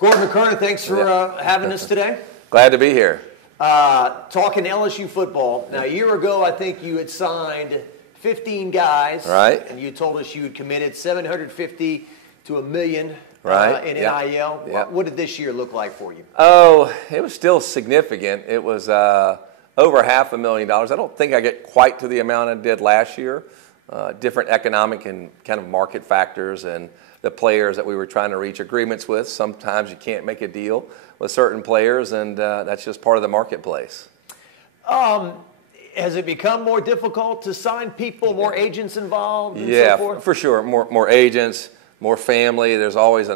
Gordon McKernan, thanks for having us today. Glad to be here. Talking LSU football. Now, a year ago, I think you had signed 15 guys. Right. And you told us you had committed $750 to $1 million in NIL. Yep. What did this year look like for you? Oh, it was still significant. It was over $500,000. I don't think I get quite to the amount I did last year. Different economic and kind of market factors and the players that we were trying to reach agreements with. Sometimes you can't make a deal with certain players, and that's just part of the marketplace. Has it become more difficult to sign people, more agents involved, and yeah, so forth? For sure. More agents, more family. There's always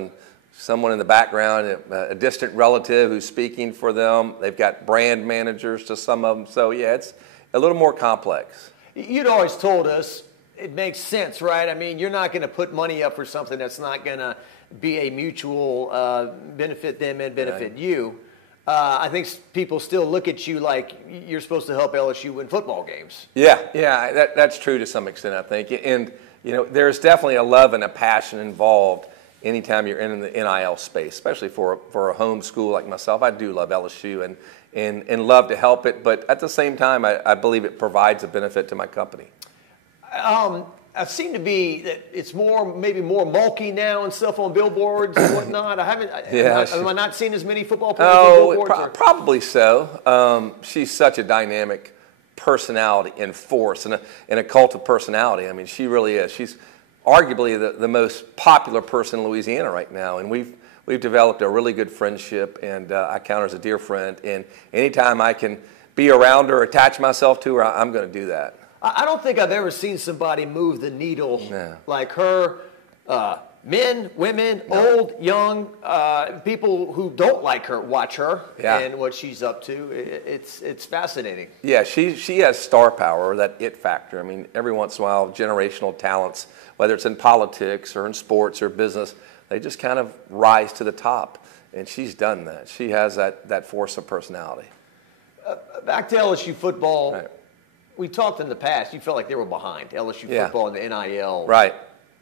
someone in the background, a distant relative who's speaking for them. They've got brand managers to some of them. So, yeah, it's a little more complex. You'd always told us it makes sense, right? I mean, you're not going to put money up for something that's not going to be a mutual benefit them and benefit you. I think people still look at you like you're supposed to help LSU win football games. Yeah, that's true to some extent, I think. And, there's definitely a love and a passion involved anytime you're in the NIL space, especially for a home school like myself. I do love LSU and love to help it. But at the same time, I believe it provides a benefit to my company. I seem to be that it's maybe more mulky now and stuff on billboards and whatnot. Am I not seeing as many football players on billboards? Probably so. She's such a dynamic personality and force and a cult of personality. I mean, she really is. She's arguably the most popular person in Louisiana right now, and we've developed a really good friendship, and I count her as a dear friend. And anytime I can be around her, attach myself to her, I'm going to do that. I don't think I've ever seen somebody move the needle like her. Men, women, old, young, people who don't like her watch her and what she's up to. It's fascinating. Yeah, she has star power, that it factor. I mean, every once in a while, generational talents, whether it's in politics or in sports or business, they just kind of rise to the top. And she's done that. She has that force of personality. Back to LSU football. Right. We talked in the past. You felt like they were behind LSU football and the NIL. Right.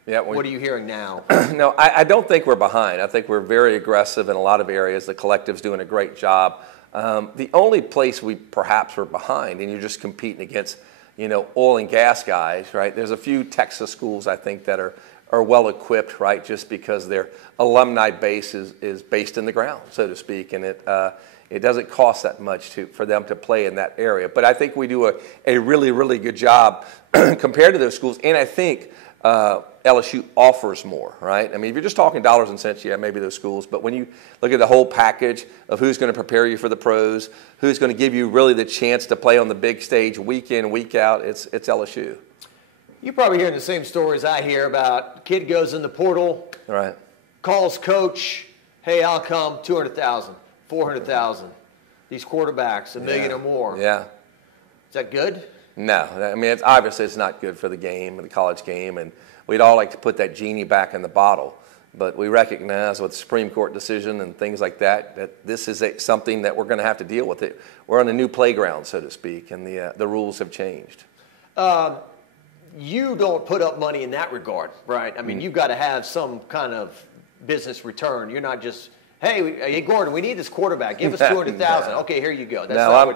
Yeah. What are you hearing now? No, I don't think we're behind. I think we're very aggressive in a lot of areas. The collective's doing a great job. The only place we perhaps were behind, and you're just competing against, oil and gas guys, right? There's a few Texas schools I think that are well equipped, right? Just because their alumni base is based in the ground, so to speak, and it doesn't cost that much for them to play in that area. But I think we do a really, really good job compared to those schools. And I think LSU offers more, right? I mean, if you're just talking dollars and cents, maybe those schools. But when you look at the whole package of who's going to prepare you for the pros, who's going to give you really the chance to play on the big stage week in, week out, it's LSU. You're probably hearing the same stories I hear about kid goes in the portal, right? Calls coach, hey, I'll come, 200,000. 400,000. These quarterbacks, $1 million or more. Yeah. Is that good? No. I mean, it's not good for the game, the college game, and we'd all like to put that genie back in the bottle. But we recognize with the Supreme Court decision and things like that this is something that we're going to have to deal with. We're on a new playground, so to speak, and the rules have changed. You don't put up money in that regard, right? I mean, you've got to have some kind of business return. You're not just, hey, Gordon, we need this quarterback. Give us 200,000. Okay, here you go.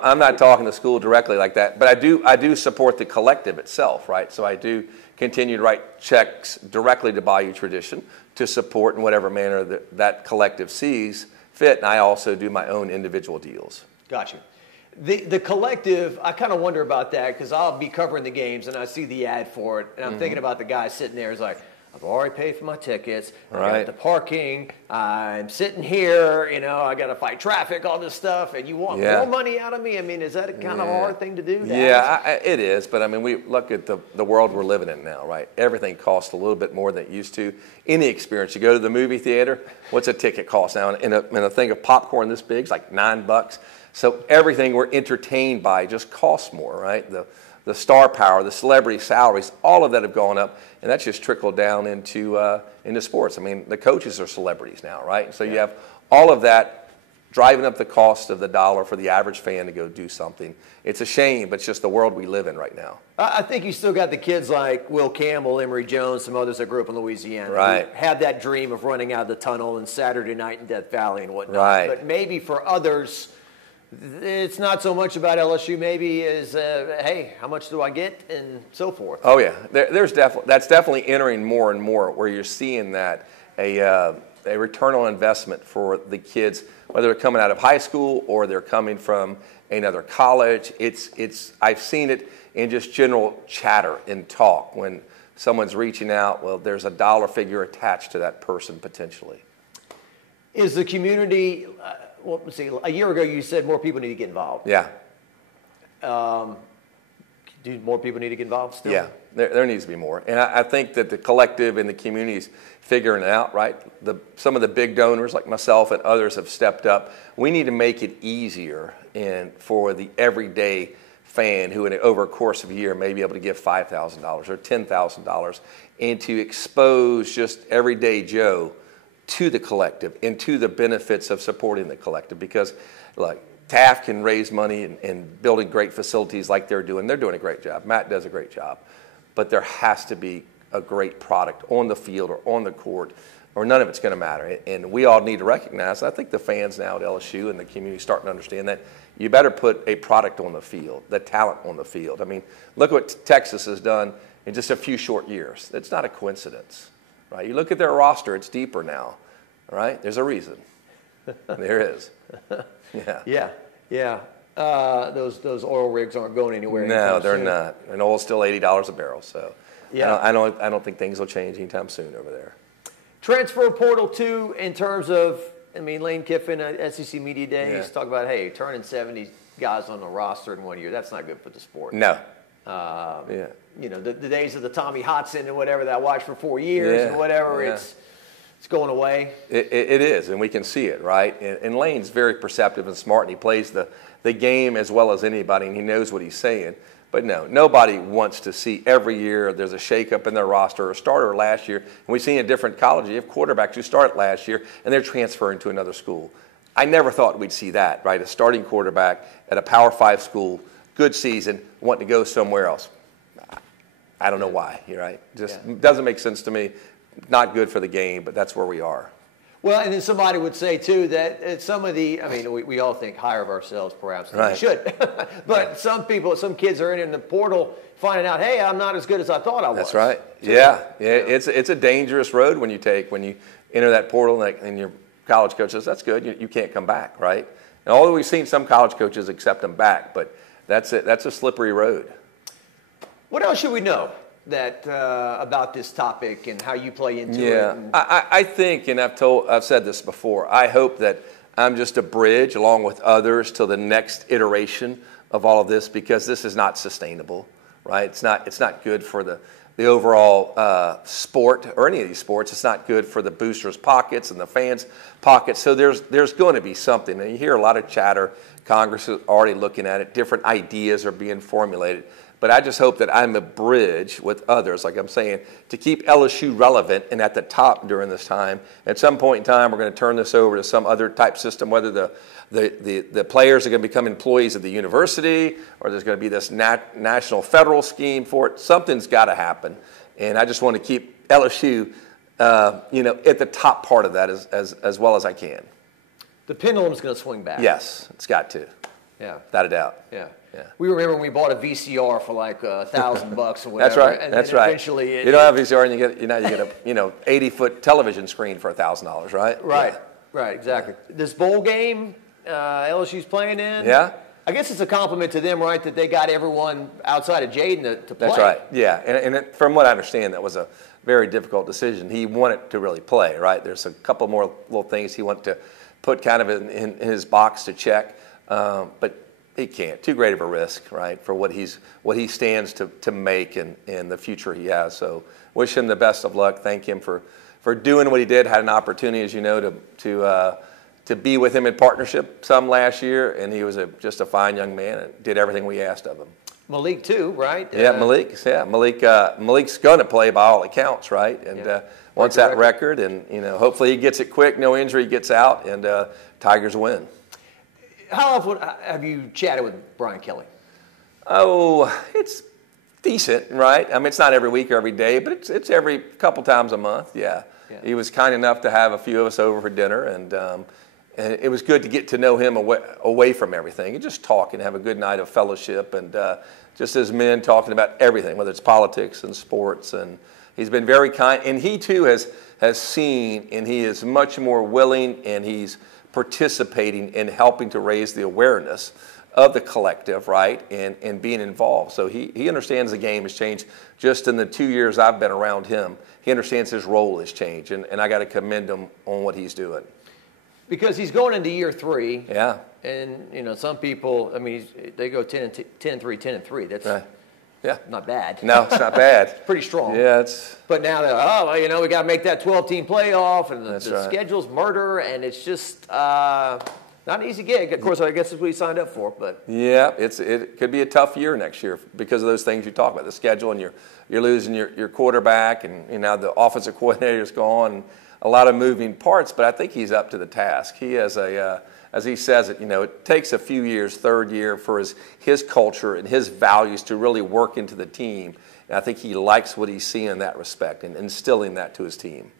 I'm not talking to school directly like that, but I do support the collective itself, right? So I do continue to write checks directly to Bayou Tradition to support in whatever manner that collective sees fit, and I also do my own individual deals. Gotcha. The collective, I kind of wonder about that because I'll be covering the games and I see the ad for it, and I'm thinking about the guy sitting there. He's like, I've already paid for my tickets. I got the parking. I'm sitting here. I got to fight traffic, all this stuff, and you want more money out of me? I mean, is that a kind of hard thing to do? It is. But I mean, we look at the world we're living in now, right? Everything costs a little bit more than it used to. Any experience, you go to the movie theater. What's a ticket cost now? And a thing of popcorn this big is like $9. So everything we're entertained by just costs more, right? The star power, the celebrity salaries, all of that have gone up, and that's just trickled down into sports. I mean, the coaches are celebrities now, right? So you have all of that driving up the cost of the dollar for the average fan to go do something. It's a shame, but it's just the world we live in right now. I think you still got the kids like Will Campbell, Emory Jones, some others that grew up in Louisiana. Right. Who had that dream of running out of the tunnel and Saturday night in Death Valley and whatnot. Right. But maybe for others, it's not so much about LSU. Maybe is, hey, how much do I get and so forth. Oh yeah, that's definitely entering more and more where you're seeing that a return on investment for the kids, whether they're coming out of high school or they're coming from another college. I've seen it in just general chatter and talk when someone's reaching out. Well, there's a dollar figure attached to that person potentially. Is the community? Well, let's see. A year ago, you said more people need to get involved. Yeah. Do more people need to get involved still? Yeah, there needs to be more. And I think that the collective and the community is figuring it out, right? Some of the big donors like myself and others have stepped up. We need to make it easier for the everyday fan who over a course of a year may be able to give $5,000 or $10,000 and to expose just everyday Joe to the collective and to the benefits of supporting the collective. Because like Taft can raise money and building great facilities like they're doing. They're doing a great job. Matt does a great job. But there has to be a great product on the field or on the court, or none of it's going to matter. And we all need to recognize, I think the fans now at LSU and the community starting to understand that you better put a product on the field, the talent on the field. I mean, look what Texas has done in just a few short years. It's not a coincidence, right? You look at their roster, it's deeper now, right? There's a reason. There is. Yeah. Those oil rigs aren't going anywhere. No, they're soon. not. And oil's still $80 a barrel. So yeah, I don't think things will change anytime soon over there. Transfer portal too, in terms of, I mean, Lane Kiffin at SEC Media Days talk about, hey, turning 70 guys on the roster in 1 year. That's not good for the sport. No. You know, the days of the Tommy Hotson and whatever that I watched for 4 years and whatever, it's going away. It is, and we can see it, right? And Lane's very perceptive and smart, and he plays the game as well as anybody, and he knows what he's saying. But no, nobody wants to see every year there's a shakeup in their roster. A starter last year, and we've seen a different college. You have quarterbacks who started last year, and they're transferring to another school. I never thought we'd see that, right? A starting quarterback at a Power 5 school, good season, wanting to go somewhere else. I don't know why, right? Just doesn't make sense to me. Not good for the game, but that's where we are. Well, and then somebody would say, too, that some of the, I mean, we all think higher of ourselves perhaps than we should. But some kids are in the portal finding out, hey, I'm not as good as I thought I was. That's right. Yeah. It's a dangerous road when you enter that portal and your college coach says, that's good, you can't come back, right? And although we've seen some college coaches accept them back, but that's a slippery road. What else should we know about this topic and how you play into it? I think, and I've said this before, I hope that I'm just a bridge along with others to the next iteration of all of this, because this is not sustainable, right? It's not good for the overall sport or any of these sports. It's not good for the boosters' pockets and the fans' pockets. So there's going to be something. And you hear a lot of chatter. Congress is already looking at it. Different ideas are being formulated. But I just hope that I'm a bridge with others, like I'm saying, to keep LSU relevant and at the top during this time. At some point in time, we're going to turn this over to some other type system, whether the players are going to become employees of the university or there's going to be this national federal scheme for it. Something's got to happen. And I just want to keep LSU at the top part of that as well as I can. The pendulum's going to swing back. Yes, it's got to. Yeah. Without a doubt. Yeah. We remember when we bought a VCR for like $1,000 or whatever. That's right. And That's right. Eventually you don't have VCR, and you get a 80-foot television screen for $1,000, right? Right. Exactly. This bowl game LSU's playing in. Yeah. I guess it's a compliment to them, right, that they got everyone outside of Jaden to play. That's right. Yeah, and from what I understand, that was a very difficult decision. He wanted to really play, right? There's a couple more little things he wanted to put kind of in his box to check, but he can't. Too great of a risk, right, for what he stands to make and the future he has. So wish him the best of luck. Thank him for doing what he did. Had an opportunity, as you know, to be with him in partnership some last year, and he was just a fine young man and did everything we asked of him. Malik too, right? Yeah, Malik's going to play by all accounts, right? And wants that record, and hopefully he gets it quick, no injury, gets out, and Tigers win. How often have you chatted with Brian Kelly? Oh, it's decent, right? I mean, it's not every week or every day, but it's every couple times a month. Yeah. He was kind enough to have a few of us over for dinner, and it was good to get to know him away from everything and just talk and have a good night of fellowship and just as men talking about everything, whether it's politics and sports. And he's been very kind, and he too has seen, and he is much more willing, and he's participating in helping to raise the awareness of the collective, right, and being involved. So he understands the game has changed just in the 2 years I've been around him. He understands his role has changed, and I got to commend him on what he's doing. Because he's going into year 3. Yeah. And, you know, some people, I mean, they go 10-3, 10-3. That's yeah. not bad. No, it's not bad. It's pretty strong. Yeah, it's. But now they're, well, you know, we got to make that 12-team playoff, and the schedule's murder, and it's just not an easy gig. Of course, I guess that's what he signed up for. But yeah, it could be a tough year next year because of those things you talk about, the schedule, and you're losing your quarterback, and you know the offensive coordinator's gone. A lot of moving parts, but I think he's up to the task. He has as he says it, you know, it takes a few years, third year, for his culture and his values to really work into the team. And I think he likes what he's seeing in that respect and instilling that to his team.